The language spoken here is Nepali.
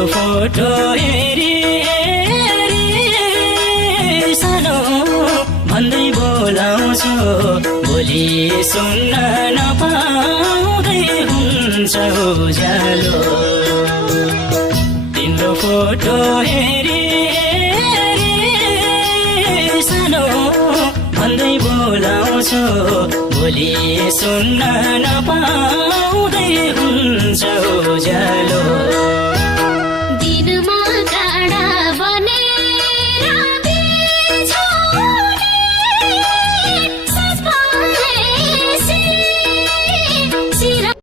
तिम्रो फोटो हेरी सानो भन्दै बोलाउँछु भोलि सुन्न नपाउँदै हुन्छ उज्यालो तिम्रो फोटो हेरी सानो भन्दै बोलाउँछु भोलि सुन्न नपाउँदै हुन्छ उज्यालो